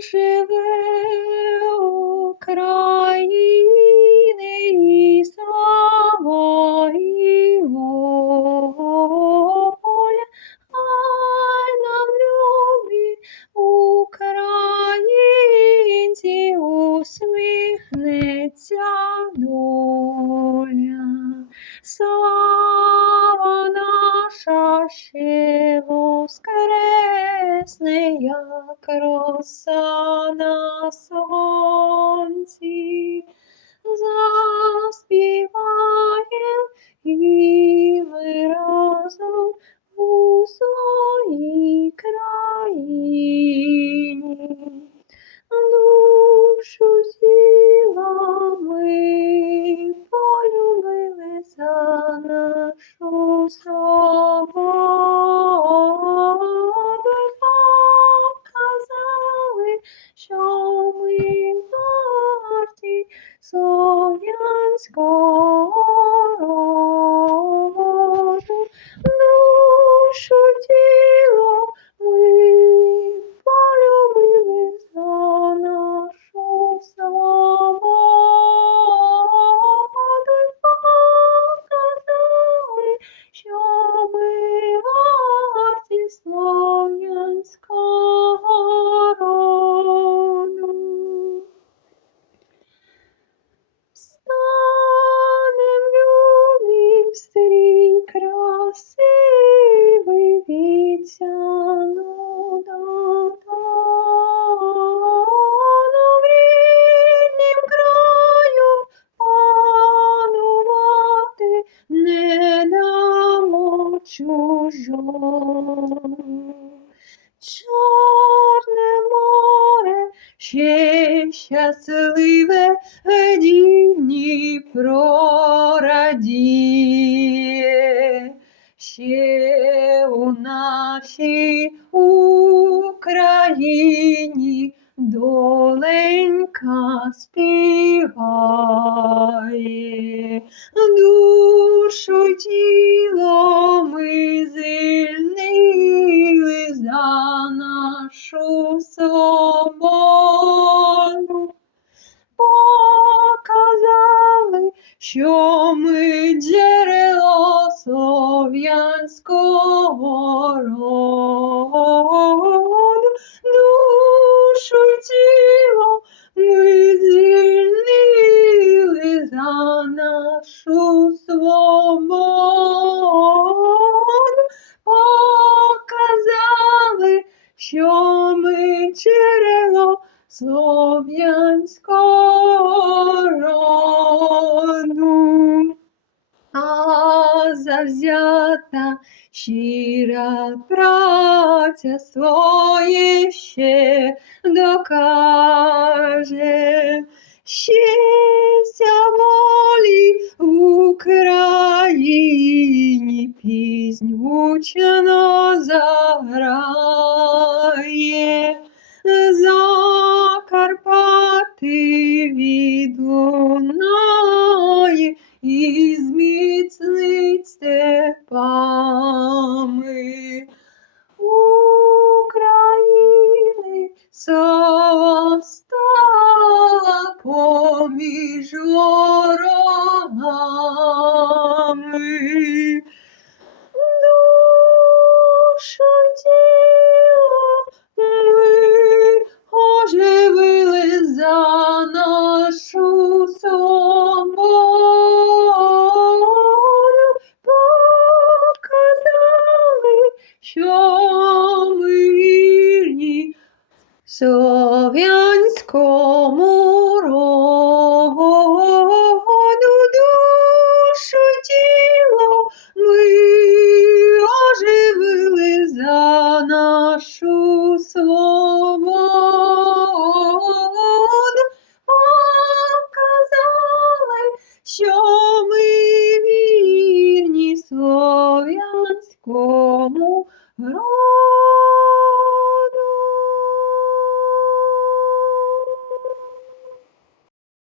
живе України і слава і воля, хай нам любі українці усміхнеться доля. Слава наша ще як роса на сонці. Слов'янського Чорне море ще щасливе Дніпро радіє. Ще у нашій Україні доленька співає. Душу що ми джерело слов'янського роду. Душу й тіло ми звільнили за нашу свободу. Показали, що ми джерело слов'янського роду. А завзята щира праця своє ще докаже. Щастя волі в Україні піснь гучно заграє. Стала поміж Слов'янському роду душу тіло ми оживили за нашу свободу. Показали, що ми вірні слов'янському роду.